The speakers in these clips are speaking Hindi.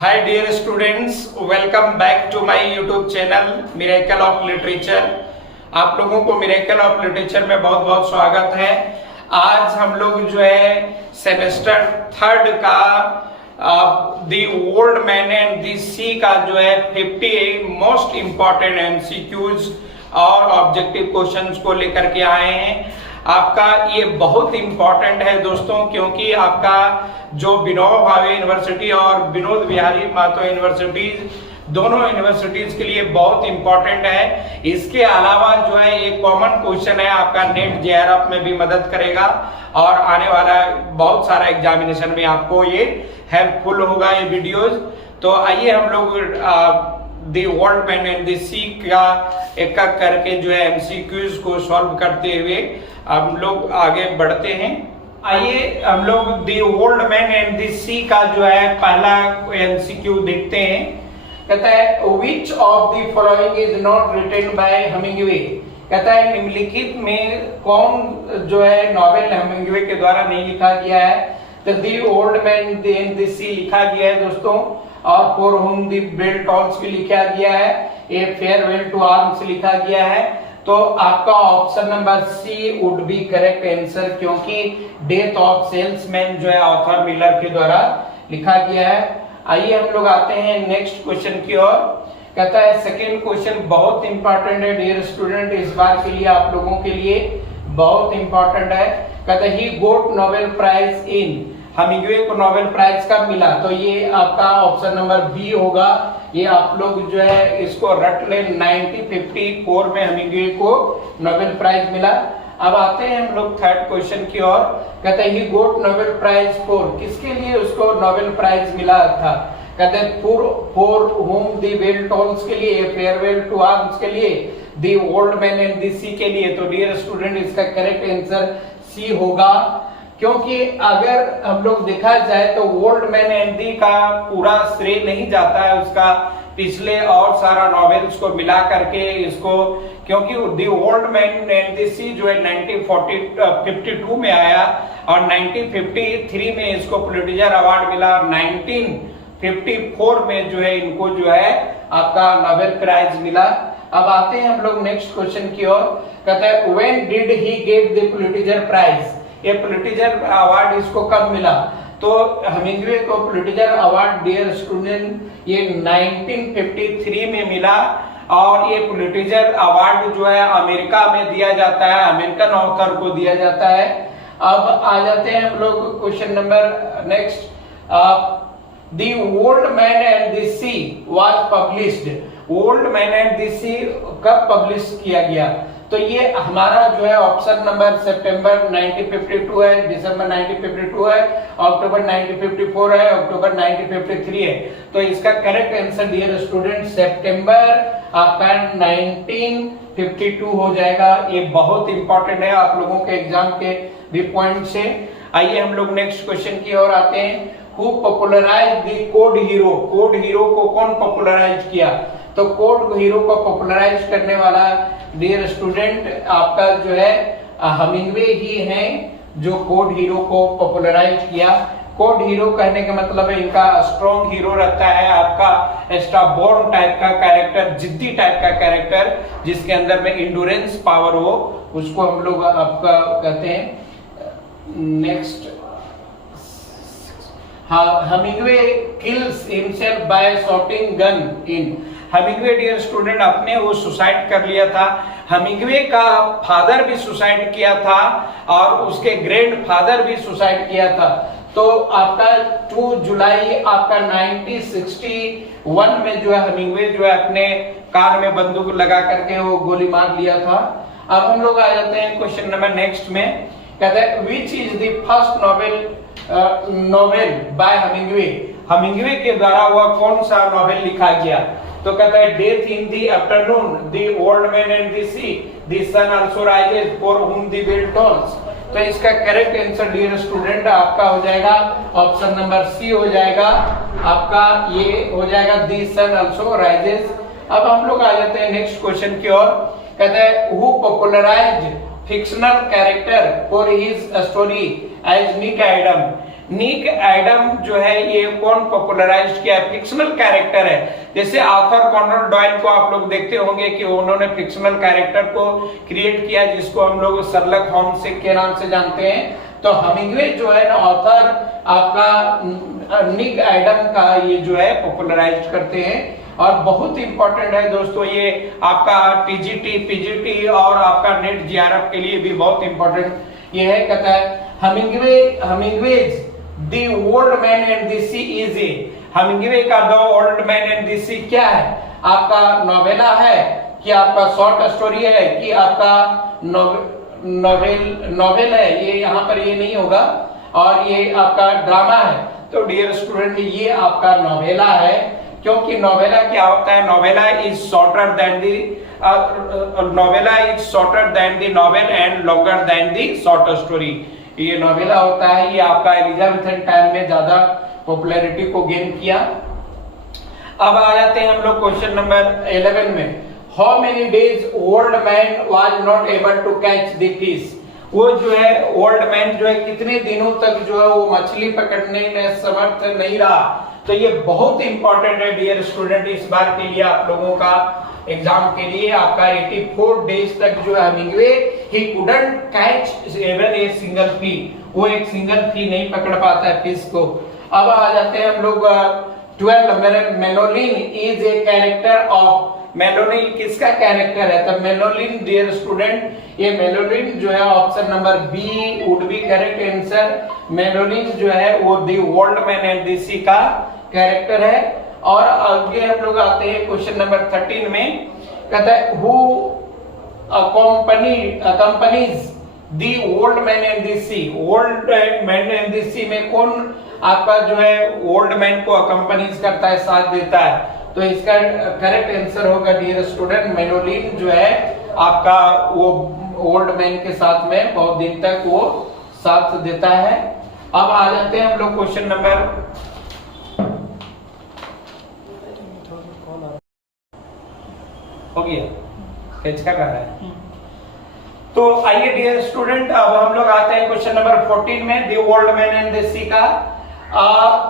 Hi dear students, welcome back to my YouTube channel miracle of literature. आप लोगों को मिरेकल ऑफ लिटरेचर में बहुत बहुत स्वागत है। आज हम लोग जो है सेमेस्टर थर्ड का the old man and the sea का जो है 50 मोस्ट इम्पॉर्टेंट एमसीक्यूज और ऑब्जेक्टिव क्वेश्चंस को लेकर के आए हैं। आपका ये बहुत इंपॉर्टेंट है दोस्तों, क्योंकि आपका जो विनोबा भावे यूनिवर्सिटी और विनोद बिहारी महतो यूनिवर्सिटीज, दोनों यूनिवर्सिटीज के लिए बहुत इंपॉर्टेंट है। इसके अलावा जो है ये कॉमन क्वेश्चन है, आपका नेट जेआरएफ में भी मदद करेगा और आने वाला बहुत सारा एग्जामिनेशन में आपको ये हेल्पफुल होगा ये वीडियोज। तो आइए हम लोग the old man and the sea का एक एक करके जो है एमसीक्यूज को सॉल्व करते हुए हम लोग आगे बढ़ते हैं। आइए हम लोग the old man and the sea का जो है पहला एमसीक्यू देखते हैं। कहता है which of the following is not written by Hemingway. कहता है निम्नलिखित में कौन जो है नॉवेल हेमिंग्वे के द्वारा नहीं लिखा गया है। तो the old man and the sea लिखा गया है दोस्तों, और for whom the bell tolls भी लिखा गया है, ए फेयरवेल टू आर्म्स लिखा गया है। तो आपका option number C would be correct answer, क्योंकि डेथ ऑफ सेल्समैन जो है ऑथर मिलर के द्वारा लिखा गया है। आइए हम लोग आते हैं नेक्स्ट क्वेश्चन की ओर। कहता है सेकंड क्वेश्चन बहुत इंपॉर्टेंट है डियर स्टूडेंट, इस बार के लिए आप लोगों के लिए बहुत इंपॉर्टेंट है। कहता है ही got Nobel prize in, Hemingway को नोबेल प्राइज कब मिला। तो ये आपका ऑप्शन नंबर बी होगा। ये आप लोग जो है इसको रट ले, 1954 में हेमिंग्वे को नोबेल प्राइज मिला। अब आते हैं हम लोग थर्ड क्वेश्चन की ओर। कहते हैं he got Nobel prize for, किसके लिए उसको नोबेल प्राइज मिला था। कहते हैं for whom the bell tolls के लिए, फेयरवेल टू आर्म्स के लिए, the old man and the sea के लिए। तो डियर स्टूडेंट इसका करेक्ट आंसर सी होगा, क्योंकि अगर हम लोग देखा जाए तो ओल्ड मैन एंड दी का पूरा श्रेय नहीं जाता है उसका पिछले और सारा नॉवेल्स को मिला करके इसको, क्योंकि the old man and the sea जो है 1952 में आया और 1953 में इसको पुलिट्जर अवार्ड मिला और 1954 में जो है इनको जो है आपका नोबेल प्राइज मिला। अब आते हैं हम लोग नेक्स्ट क्वेश्चन की ओर। कहता है when did he get the Pulitzer prize, ये पुलिट्जर अवार्ड इसको कब मिला। तो हेमिंग्वे को पुलिट्जर अवार्ड डियर स्टूडेंट ये 1953 में मिला, और ये पुलिट्जर अवार्ड जो है अमेरिका में दिया जाता है, अमेरिकन ऑथर को दिया जाता है। अब आ जाते हैं हम लोग question number next. The old man and the sea was published, old man and the sea कब पब्लिश किया गया। तो ये हमारा जो है ऑप्शन नंबर सितंबर 1952 है, दिसंबर 1952 है, अक्टूबर 1954 है, अक्टूबर 1953 है। तो इसका करेक्ट आंसर डियर स्टूडेंट सितंबर आपका 1952 हो जाएगा। ये बहुत इंपॉर्टेंट है आप लोगों के एग्जाम के भी पॉइंट से। आइए हम लोग नेक्स्ट क्वेश्चन की ओर आते हैं। Who popularised the code hero, code hero को कौन पॉपुलराइज किया। तो कोड हीरो को पॉपुलराइज करने वाला डियर स्टूडेंट आपका जो है हेमिंग्वे ही है, जो कोड हीरो को पॉपुलराइज किया। कोड हीरो कहने का मतलब है इनका स्ट्रॉन्ग हीरो रहता है, आपका स्टाबॉर्न टाइप का कैरेक्टर, जिद्दी टाइप का कैरेक्टर, जिसके अंदर में इंड्योरेंस पावर हो, उसको हम लोग आपका कहते हैं। Next, Hemingway kills himself by shooting gun in, Hemingway dear student अपने वो सुसाइड कर लिया था। हेमिंग्वे का फादर भी सुसाइड किया था और उसके ग्रैंड फादर भी सुसाइड किया था। तो आपका 2 जुलाई आपका 1961 में जो है हेमिंग्वे जो है अपने कान में बंदूक लगा करके वो गोली मार लिया था। अब हम लोग आ जाते हैं क्वेश्चन नंबर नेक्स्ट में। कहते हैं which is the first novel by Hemingway, Hemingway के द्वारा वह कौन सा नॉवेल लिखा गया। तो कहता है Death in the Afternoon, The old man and the Sea, The Sun Also Rises, For Whom the bell Tolls. तो इसका करेक्ट आंसर डियर स्टूडेंट आपका हो जाएगा ऑप्शन नंबर सी हो जाएगा, आपका ये हो जाएगा द सन आल्सो राइजेस। अब हम लोग आ जाते हैं नेक्स्ट क्वेश्चन की ओर। कहता है who popularized fictional character for his story as Nick Adam, Nick Adam जो है ये कौन पॉपुलराइज किया है? फिक्शनल कैरेक्टर है। जैसे आर्थर कॉनन डॉयल को आप लोग देखते होंगे कि उन्होंने फिक्शनल कैरेक्टर को क्रिएट किया जिसको हम लोग शर्लक होम्स के नाम से जानते हैं। तो हेमिंग्वे जो है ना ऑथर आपका निक एडम का ये जो है पॉपुलराइज करते हैं और बहुत इंपॉर्टेंट है दोस्तों। ये आपका टीजीटी, पीजीटी और आपका नेट जीआरएफ के लिए भी बहुत इंपॉर्टेंट ये है। कहता है Hemingway's the old man and the sea is a. Hemingway का the old man and the sea क्या है? आपका नोवेला है कि आपका शॉर्ट स्टोरी है कि आपका नोवेल है? ये यहाँ पर ये नहीं होगा। और ये आपका ड्रामा है। तो डियर स्टूडेंट ये आपका नोवेला है, क्योंकि नोवेला क्या होता है? Novella is shorter than the novel and longer than the short story. ये नोवेला होता है, ये आपका एलिजाबेथन टाइम में ज्यादा पॉपुलैरिटी को गेन किया। अब आ जाते हैं हम लोग क्वेश्चन नंबर 11 में। How many days old man was not able to catch the fish. वो जो है ओल्ड मैन जो है कितने दिनों तक जो है वो मछली पकड़ने में समर्थ नहीं रहा। तो ये बहुत इंपॉर्टेंट है डियर स्टूडेंट। इस बार के लिए आप लोगों का एग्जाम के लिए आपका 84 डेज तक जो है Hemingway he couldn't catch even a single fish. वो एक सिंगल फी नहीं पकड़ पाता है फिश को। अब आ जाते हैं हम लोग 12 Manolin is a character of. Manolin किसका कैरेक्टर है? तो मेलोनिन डियर स्टूडेंट ये मेलोनिन जो है option number B would be correct answer. Manolin जो है वो the old man and the sea का कैरेक्टर है। और आगे हम लोग आते हैं क्वेश्चन नंबर 13 में। कहता है who accompanies the old man and the sea. Old man and the sea में कौन आपका जो है ओल्ड मैन को अकम्पनीज करता है, साथ देता है? तो इसका करेक्ट आंसर होगा डियर स्टूडेंट मेनोलिन जो है आपका वो ओल्ड मैन के साथ में बहुत दिन तक वो साथ देता है। अब आ जाते हैं हम लोग क्वेश्चन नंबर हो गया कैच कर रहा है। तो आइए डियर स्टूडेंट अब हम लोग आते हैं क्वेश्चन नंबर 14 में। The old man and the sea का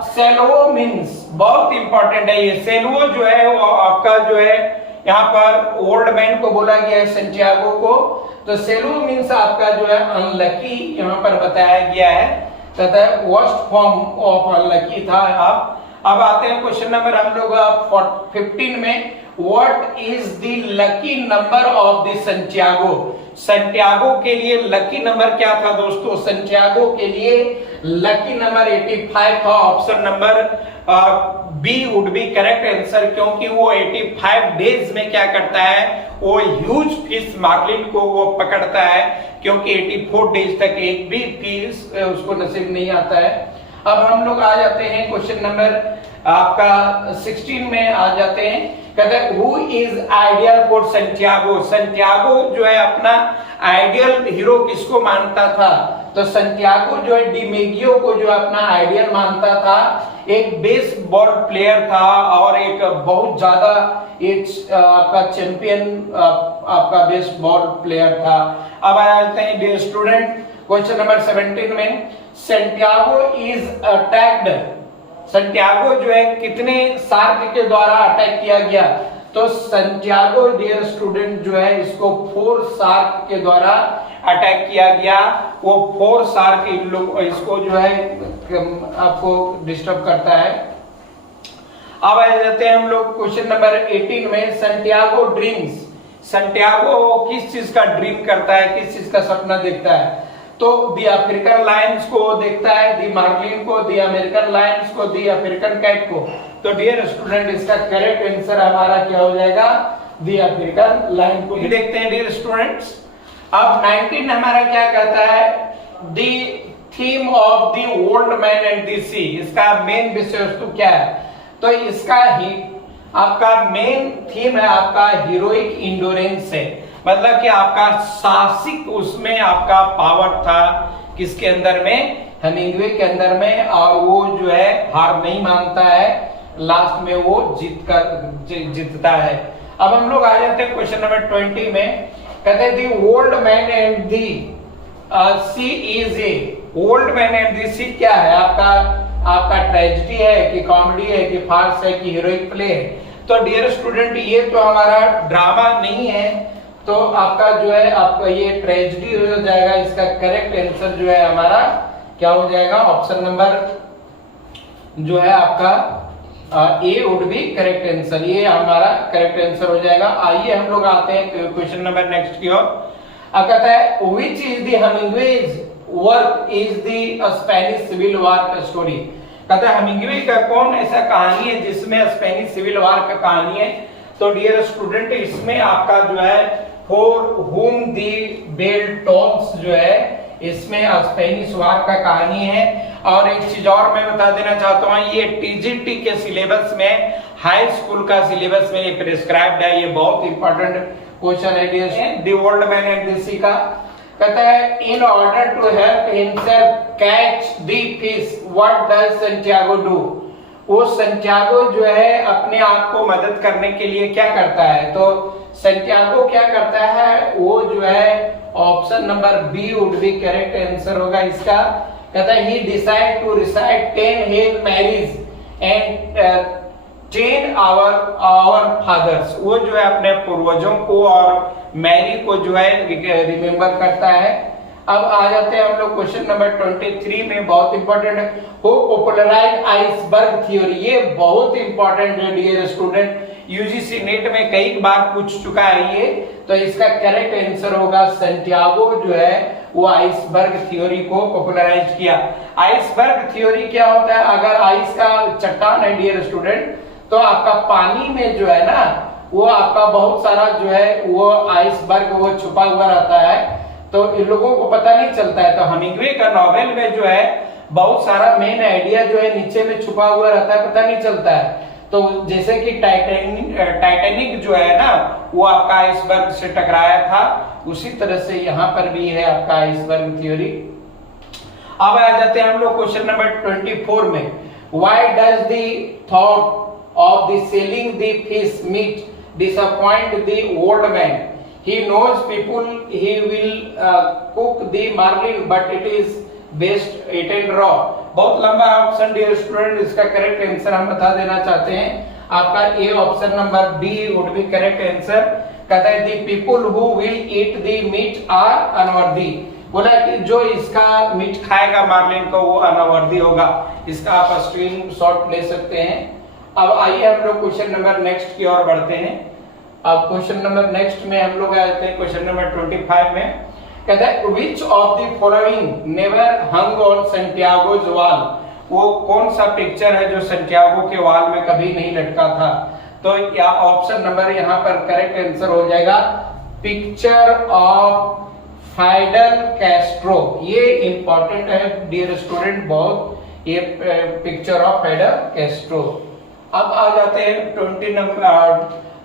सेल्वो मीन्स बहुत इंपॉर्टेंट है। ये सेल्वो जो है वो आपका जो है यहाँ पर ओल्ड मैन को बोला गया है सेंटियागो को। तो सेल्वो मीन्स आपका जो है अनलकी यहाँ पर बताया गया है, कहता है वर्स्ट फॉर्म ऑफ अनलकी था। आप अब आते हैं क्वेश्चन नंबर हम लोग 15 में। What is the lucky number of the Santiago. Santiago के लिए लकी नंबर क्या था दोस्तों? सेंटियागो के लिए लकी नंबर 85 था। Option number B would be correct answer, क्योंकि वो 85 डेज में क्या करता है? वो ह्यूज फिश मार्लिन को वो पकड़ता है, क्योंकि 84 डेज तक एक भी फिश उसको नसीब नहीं आता है। अब हम लोग आ जाते हैं क्वेश्चन नंबर आपका 16 में आ जाते हैं। कहते हैं who is ideal for Santiago. Santiago जो है अपना आइडियल हीरो किसको मानता था? तो सेंटियागो जो है डिमेगियो को जो अपना आइडियल मानता था। एक बेसबॉल प्लेयर था और एक बहुत ज्यादा एक आपका चैंपियन आपका बेसबॉल प्लेयर था। अब आ जाते हैं डियर स्टूडेंट क्वेश्चन नंबर 17 में। Santiago is attacked. सेंटियागो जो है कितने शार्क के द्वारा अटैक किया गया? तो सेंटियागो डियर स्टूडेंट जो है इसको 4 शार्क के द्वारा अटैक किया गया। वो 4 शार्क इन लोग इसको जो है आपको डिस्टर्ब करता है। अब आ जाते हैं हम लोग क्वेश्चन नंबर 18 में। Santiago dreams. सेंटियागो किस चीज का ड्रीम करता है, किस चीज का सपना देखता है? तो दी अफ्रीकन लायंस को देखता है, दी मार्लिन को, दी अमेरिकन लायंस को, दी अफ्रीकन कैट को। तो डियर स्टूडेंट इसका करेक्ट आंसर हमारा क्या हो जाएगा? दी अफ्रीकन लायन को। देखते हैं डियर स्टूडेंट्स। अब 19 हमारा क्या कहता है? The theme of the old man and the sea. इसका मेन विषय वस्तु क्या है? तो इसका ही आपका मेन थीम है आपका हीरोइक इंडोरेंस है, मतलब कि आपका साहसिक उसमें आपका पावर था किसके अंदर में? हेमिंग्वे के अंदर में। और वो जो है हार नहीं मानता है, लास्ट में वो जीतता है। अब हम लोग आ जाते हैं क्वेश्चन नंबर 20 में। कहते हैं the old man and the sea is a. Old man and the sea क्या है? आपका ट्रेजेडी है कि कॉमेडी है कि फार्स है कि हीरोइक प्ले है? तो डियर स्टूडेंट, ये तो हमारा ड्रामा नहीं है, तो आपका जो है आपका ये ट्रेजेडी हो जाएगा। इसका करेक्ट आंसर जो है हमारा क्या हो जाएगा? ऑप्शन नंबर जो है आपका ए वुड बी करेक्ट आंसर। ये हमारा करेक्ट आंसर हो जाएगा। आइए हम लोग आते हैं क्वेश्चन नंबर नेक्स्ट की ओर। अब कहता है which is the Hemingway's work is the Spanish civil war story. कहता है हेमिंग्वे का कौन ऐसा कहानी है जिसमें स्पेनिश सिविल वॉर का कहानी है? तो डियर स्टूडेंट, इसमें आपका जो है फॉर हुम दी बेल टॉप्स जो है इसमें स्पेनिश वॉर का कहानी है। और एक चीज और मैं बता देना चाहता हूँ, ये टीजीटी के सिलेबस में, हाई स्कूल का सिलेबस में ये प्रिस्क्राइब्ड है। ये बहुत इंपॉर्टेंट क्वेश्चन है the old man and the sea का। कहता है in order to help himself catch the fish what does Santiago do. वो सैंटियागो जो है अपने आप को मदद करने के लिए क्या करता है? तो सैंटियागो क्या करता है? वो जो है option number B would be correct answer होगा इसका। कहता है he decide to recite 10 hail Marys and 10 our fathers. वो जो है अपने पूर्वजों को और मैरी को जो है रिमेम्बर करता है। अब आ जाते हैं हम लोग क्वेश्चन नंबर 23 में, बहुत इंपॉर्टेंट है। Who popularised iceberg theory. ये बहुत इंपॉर्टेंट है डियर स्टूडेंट, यूजीसी नेट में कई बार पूछ चुका है ये। तो इसका करेक्ट आंसर होगा सैंटियागो जो है वो आइसबर्ग थ्योरी को पॉपुलराइज किया। आइसबर्ग थ्योरी क्या होता है? अगर आइस का चट्टान है डियर स्टूडेंट, तो आपका पानी में जो है ना वो आपका बहुत सारा जो है वो आइसबर्ग वो छुपा हुआ रहता है, तो इन लोगों को पता नहीं चलता है। तो हेमिंग्वे का नॉवेल में जो है बहुत सारा मेन आइडिया जो है नीचे में छुपा हुआ रहता है, पता नहीं चलता है। तो जैसे कि टाइटैनिक जो है ना वो आपका आइसबर्ग से टकराया था, उसी तरह से यहाँ पर भी है आपका आइसबर्ग थ्योरी। अब आ जाते हैं हम लोग क्वेश्चन नंबर 24 में। Why does the thought of the selling the fish meet disappoint the old man? He knows people he will cook the marlin but it is best eaten raw। बहुत लंबा ऑप्शन डियर स्टूडेंट, इसका करेक्ट आंसर हम बता देना चाहते हैं। आपका a option number B would be correct answer. कहता है the people who will eat the meat are unworthy. बोला कि जो इसका मीट खाएगा मार्लिन को वो अनवर्दी होगा। इसका आप स्क्रीन शॉट ले सकते हैं। अब आइए हम लोग क्वेश्चन नंबर नेक्स्ट की ओर बढ़ते हैं। अब क्वेश्चन नंबर नेक्स्ट में हम लोग आते हैं क्वेश्चन नंबर 25 में। कहता है which of the following never hung on Santiago's wall. वो कौन सा पिक्चर है जो सैंटियागो के वॉल में कभी नहीं लटका था? तो या ऑप्शन नंबर यहाँ पर करेक्ट आंसर हो जाएगा पिक्चर ऑफ फाइडल कैस्ट्रो। ये इंपॉर्टेंट है डियर स्टूडेंट बहुत, ये पिक्चर ऑफ फाइडल कैस्ट्रो। अब आ जाते हैं 20 नंबर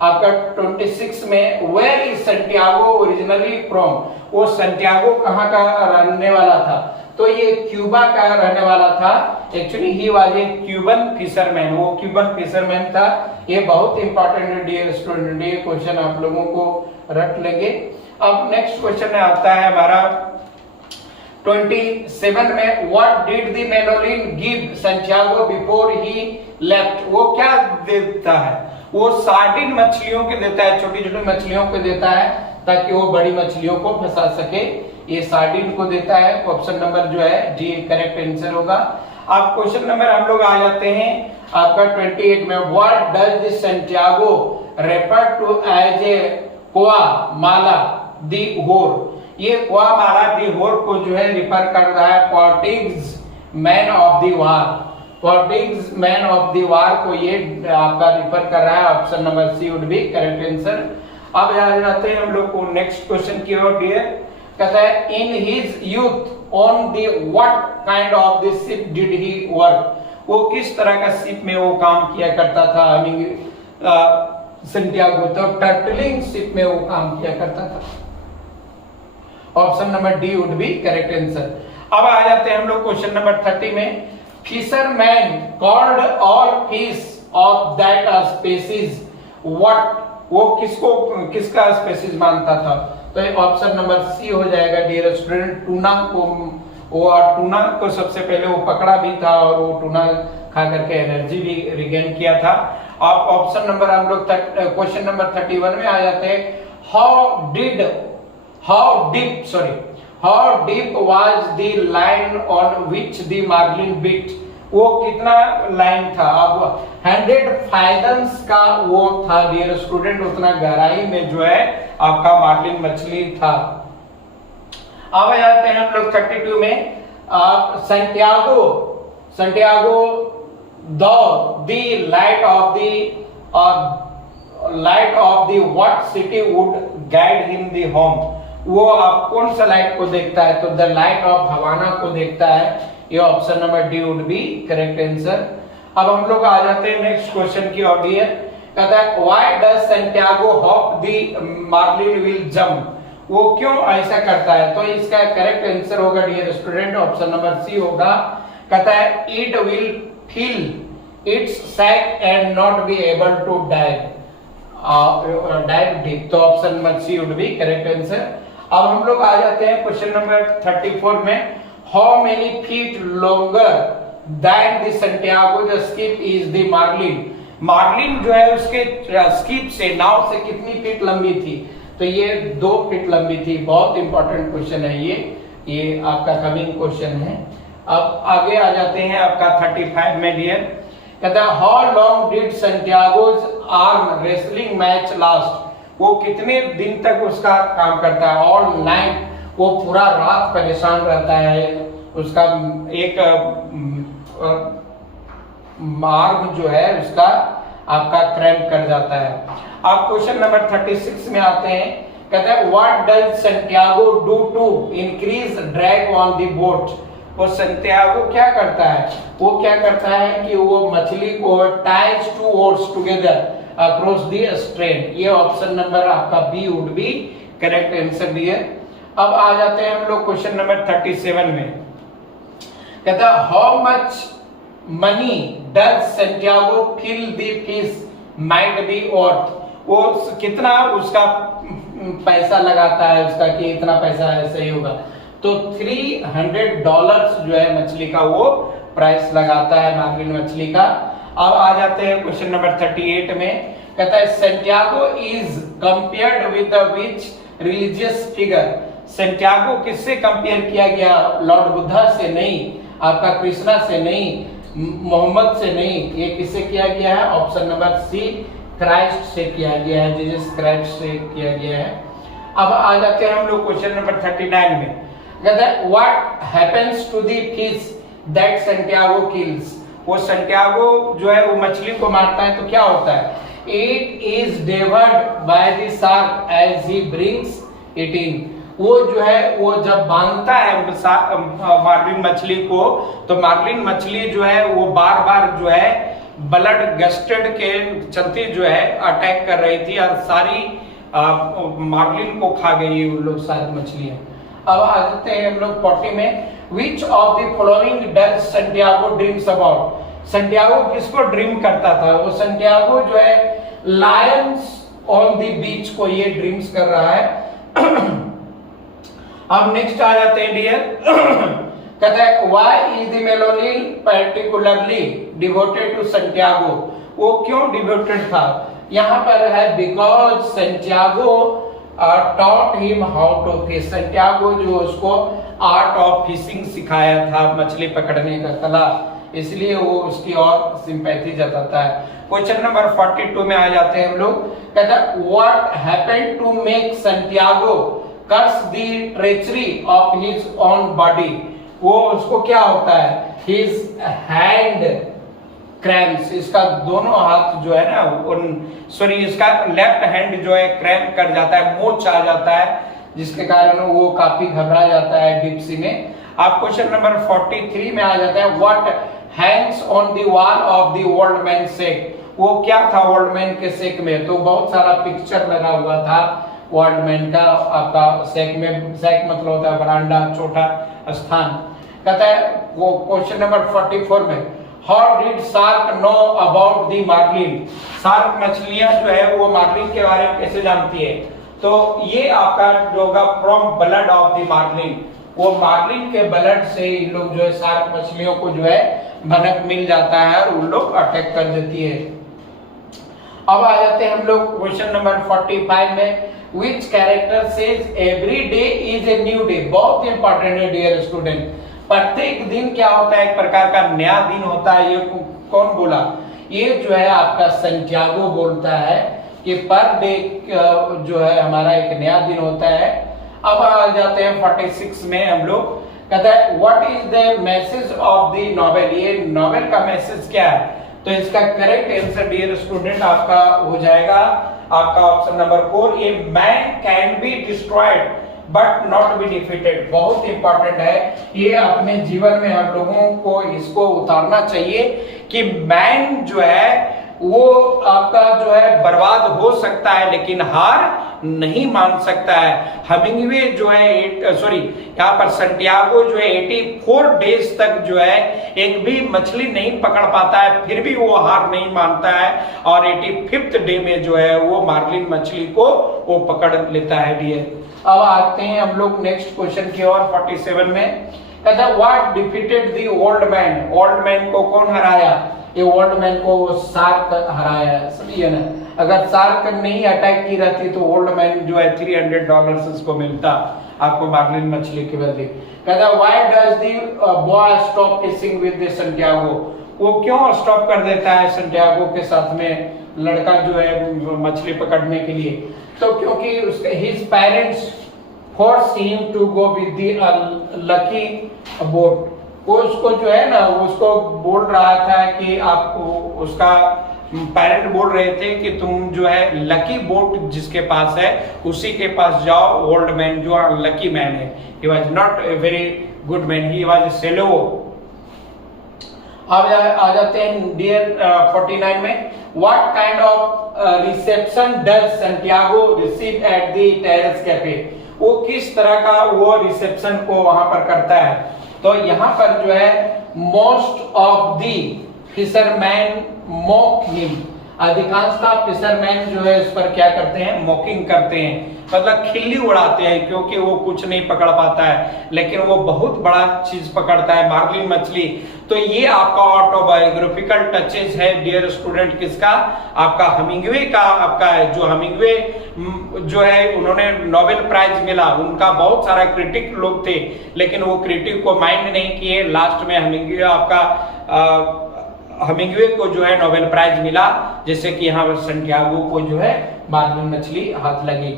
आपका 26 में। Where is Santiago originally from. वो सैंटियागो कहाँ का रहने वाला था? तो ये क्यूबा का रहने वाला था। Actually he was a Cuban fisherman, वो क्यूबन फिशरमैन था। ये बहुत इंपॉर्टेंट है डियर स्टूडेंट, ये क्वेश्चन आप लोगों को रट लेंगे। अब नेक्स्ट क्वेश्चन आता है हमारा 27 में। What did the Manolin give Santiago before he left. वो क्या देता है? वो सार्डिन मछलियों के देता है, छोटी छोटी मछलियों को देता है ताकि वो बड़ी मछलियों को फंसा सके। ये सार्डिन को देता है। ऑप्शन नंबर जो है डी करेक्ट आंसर होगा। अब क्वेश्चन नंबर हम लोग आ जाते हैं आपका 28 में। What does the Santiago refer to as a कोआ माला दी होर। ये कोआ माला दी होर को जो है रिफर कर रहा है Portuguese man of the war. Portuguese man of the war को ये आपका रिफर कर रहा है। Option number C would be correct answer. अब आ जाते हैं हम लोग को नेक्स्ट क्वेश्चन की ओर डियर। कहता है in his youth on the what kind of the ship did he work. वो किस तरह का शिप में वो काम किया करता था सैंटियागो? तो टर्टलिंग शिप में वो काम किया करता था। Option number D would be correct answer. अब आ जाते हैं हम लोग क्वेश्चन नंबर 30 में। Fisherman called all fish of that species what. वो किसका स्पीसीज मानता था? तो ऑप्शन नंबर सी हो जाएगा डियर स्टूडेंट, टूना को वो टूना को सबसे पहले वो पकड़ा भी था और वो टूना खा करके एनर्जी भी रिगेन किया था। अब ऑप्शन नंबर हम लोग क्वेश्चन नंबर 31 में आ जाते हैं। How deep was the line on which the marlin bit. वो कितना लाइन था? अब 100 फैथम्स का वो था डियर स्टूडेंट, उतना गहराई में जो है आपका मार्लिन मछली था। अब आ जाते हैं हम लोग 32 में। संटियागो the light of the what city would guide him the home। वो आप कौन सा लाइट को देखता है? तो द लाइट ऑफ हवाना को देखता है। ये option number D would be correct answer. अब हम लोग आ जाते हैं नेक्स्ट क्वेश्चन की ओर। कहता है why does Santiago hope the marlin will jump. वो क्यों ऐसा करता है? तो इसका करेक्ट आंसर होगा dear student option number C होगा। कहता है it will fill its sack and not be able to dive deep. तो option number C would be correct answer. अब हम लोग आ जाते हैं क्वेश्चन नंबर 34 में। How many feet longer than the Santiago the skiff is the marlin. Marlin जो है उसके स्किप से, नाव से कितनी फीट लंबी थी? तो ये 2 फीट लंबी थी। बहुत इंपॉर्टेंट क्वेश्चन है ये आपका कमिंग क्वेश्चन है। अब आगे आ जाते हैं आपका 35 में डियर। कहता है how long did Santiago's arm wrestling match last. वो कितने दिन तक उसका काम करता है? ऑल नाइट, वो पूरा रात परेशान रहता है। उसका एक आर्म जो है उसका आपका क्रैम्प कर जाता है। आप क्वेश्चन नंबर 36 में आते हैं। कहता है what does Santiago do to increase drag on the boat. वो सैंटियागो क्या करता है? वो क्या करता है कि वो मछली को ties 2 oars together across the strain. ये ऑप्शन नंबर आपका B would be correct answer dear. अब आ जाते हैं हम लोग क्वेश्चन नंबर 37 में। कहता है how much money does Santiago feel the fish might be worth. वो कितना उसका पैसा लगाता है उसका कि इतना पैसा ऐसे ही होगा। तो $300 जो है मछली का वो प्राइस लगाता है मार्लिन मछली का। अब आ जाते हैं क्वेश्चन नंबर 38 में। कहता है Santiago is compared with which religious figure. Santiago किससे कंपेयर किया गया? लॉर्ड बुद्धा से नहीं, आपका कृष्णा से नहीं, मोहम्मद से नहीं, ये किससे किया गया है? ऑप्शन नंबर सी क्राइस्ट से किया गया है, जीसस क्राइस्ट से किया गया है। अब आ जाते हैं हम लोग क्वेश्चन नंबर 39 में। कहता है what happens to the fish that Santiago kills. वो सैंटियागो जो है वो मछली को मारता है तो क्या होता है? It is devoured by the shark as he brings it in. वो जो है वो जब बांधता है मार्लिन मछली को, तो मार्लिन मछली जो है वो बार बार जो है ब्लड गस्टेड के चलते जो है अटैक कर रही थी और सारी मार्लिन को खा गई वो लोग सारी मछलियां। अब आ जाते हैं हम लोग 40 में। विच of the following does Santiago dreams about. Santiago किसको ड्रीम करता था? वो सैंटियागो जो है लायंस ऑन द बीच को ये ड्रीम्स कर रहा है। अब नेक्स्ट आ जाते हैं डियर। कहता है why is the Manolin particularly devoted to Santiago. वो क्यों डिवोटेड था? यहाँ पर है because Santiago taught him how to fish। सैंटियागो जो उसको आर्ट ऑफ फिशिंग सिखाया था, मछली पकड़ने का कला, इसलिए वो उसकी और सिंपैथी जताता है। क्वेश्चन नंबर 42 में आ जाते हैं हम लोग। कहता है what happened to make Santiago curse the treachery of his own body. वो उसको क्या होता है? हिज हैंड क्रैम्प्स, इसका दोनों हाथ जो है ना सॉरी इसका लेफ्ट हैंड जो है क्रैम्प कर जाता है, मोच आ जाता है, जिसके कारण वो काफी घबरा जाता है डीप सी में। आप क्वेश्चन नंबर 43 में आ जाते हैं। What hangs on the wall of the old man shack. वो क्या था ओल्ड मैन के सेक में? तो बहुत सारा पिक्चर लगा हुआ था ओल्ड मैन का आपका सेक में। सेक मतलब होता है बरांडा, छोटा स्थान। कहता है वो क्वेश्चन नंबर 44 में how did shark know about the marlin. Shark मछलियां जो है वो मार्लिन के बारे में कैसे जानती है? तो ये आपका जो होगा from blood of the marlin. वो मार्लिन के ब्लड से इन लोग जो है शार्क मछलियों को जो है भनक मिल जाता है और उन लोग अटैक कर देती है। अब आ जाते हैं हम लोग क्वेश्चन नंबर 45 में, विच character says every day is a new day. बहुत इंपॉर्टेंट है डियर स्टूडेंट, प्रत्येक दिन क्या होता है, एक प्रकार का नया दिन होता है। ये कौन बोला, ये जो है आपका संटियागो बोलता है कि पर डे जो है हमारा एक नया दिन होता है। अब आ जाते हैं 46 में हम लोग, कहता है what is the message of the novel. ये नॉवेल का मैसेज क्या है, तो इसका करेक्ट आंसर डियर स्टूडेंट आपका हो जाएगा आपका ऑप्शन नंबर 4, ये man can be destroyed but not be defeated. बहुत इंपॉर्टेंट है ये, अपने जीवन में हम लोगों को इसको उतारना चाहिए कि मैन जो है वो आपका जो है बर्बाद हो सकता है लेकिन हार नहीं मान सकता है। हमिंगवे जो है यहाँ पर संटियागो जो है 84 डेज तक जो है एक भी मछली नहीं पकड़ पाता है, फिर भी वो हार नहीं मानता है और 85th डे में जो है वो मार्लिन मछली को वो पकड़ लेता है डियर। अब आते हैं हम लोग नेक्स्ट क्वेश्चन की ओर 47 में, कहता है what defeated the old man. Old man को कौन हराया, ये ओल्ड मैन को शार्क हराया, समझिए ना। अगर शार्क नहीं अटैक की रहती तो ओल्ड मैन जो है $300 इसको मिलता आपको मार्लिन मछली के बदले। कहता है why does the boy stop fishing with the Santiago. वो क्यों स्टॉप कर देता है संटियागो के साथ में, लड़का जो है मछली पकड़ने के लिए, तो क्योंकि उसके his parents force him to go with the lucky boat. वो उसको जो है ना उसको बोल रहा था कि आपको, उसका पेरेंट बोल रहे थे कि तुम जो है लकी बोट जिसके पास है उसी के पास जाओ। ओल्ड मैन जो लकी मैन है, he was not a very good man, he was salao. अब आ जाते हैं डियर 49 में, what kind of reception does Santiago receive at the terrace cafe. वो किस तरह का वो रिसेप्शन को वहां पर करता है, तो यहाँ पर जो है most of the fisherman mock him. अधिकांशतः फिशरमैन जो है इस पर क्या करते हैं, मॉकिंग करते हैं, मतलब खिल्ली उड़ाते हैं, क्योंकि वो कुछ नहीं पकड़ पाता है लेकिन वो बहुत बड़ा चीज पकड़ता है मार्लिन मछली। तो ये आपका ऑटोबायोग्राफिकल टचेज है डियर स्टूडेंट, किसका, आपका हमिंगवे का। आपका जो हमिंगवे जो है उन्होंने नोबेल प्राइज मिला, उनका बहुत सारा क्रिटिक लोग थे लेकिन वो क्रिटिक को माइंड नहीं किए। लास्ट में हमिंगवे आपका हमिंगवे को जो है नोबेल प्राइज मिला, जैसे कि यहाँ पर संटियागो को जो है मार्लिन मछली हाथ लगी।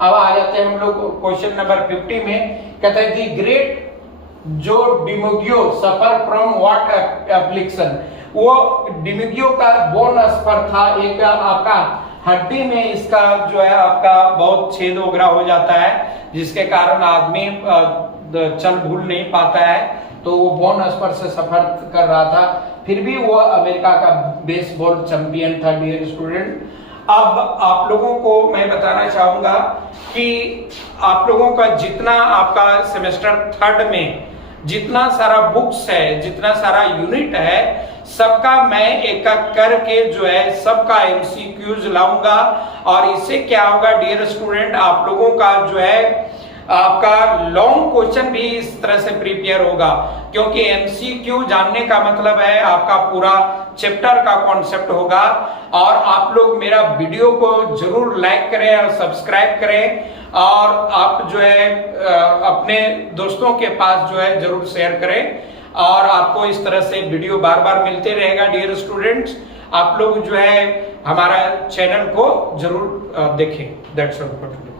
अब आ जाते हैं हम लोग क्वेश्चन नंबर 50 में, कहता है दी ग्रेट जो डिमुगियो सफर फ्रॉम व्हाट एप्लिकेशन। वो डिमुगियो का बोन स्पर था, एक आपका हड्डी में इसका जो है आपका बहुत छेद वगैरह हो जाता है जिसके कारण आदमी चल भूल नहीं पाता है, तो वो बोन स्पर से सफर कर रहा था, फिर भी वो अमेरिका का बेसबॉल चैंपियन था डियर स्टूडेंट। अब आप लोगों को मैं बताना चाहूंगा कि आप लोगों का जितना आपका सेमेस्टर 3 में जितना सारा बुक्स है, जितना सारा यूनिट है, सबका मैं एक एक करके जो है सबका एमसीक्यूज लाऊंगा और इससे क्या होगा डियर स्टूडेंट, आप लोगों का जो है आपका लॉन्ग क्वेश्चन भी इस तरह से प्रिपेयर होगा, क्योंकि एमसीक्यू जानने का मतलब है आपका पूरा चैप्टर का कॉन्सेप्ट होगा। और आप लोग मेरा वीडियो को जरूर लाइक करें और सब्सक्राइब करें और आप जो है अपने दोस्तों के पास जो है जरूर शेयर करें और आपको इस तरह से वीडियो बार बार मिलते रहेगा डियर स्टूडेंट्स। आप लोग जो है हमारा चैनल को जरूर देखें। That's all for today.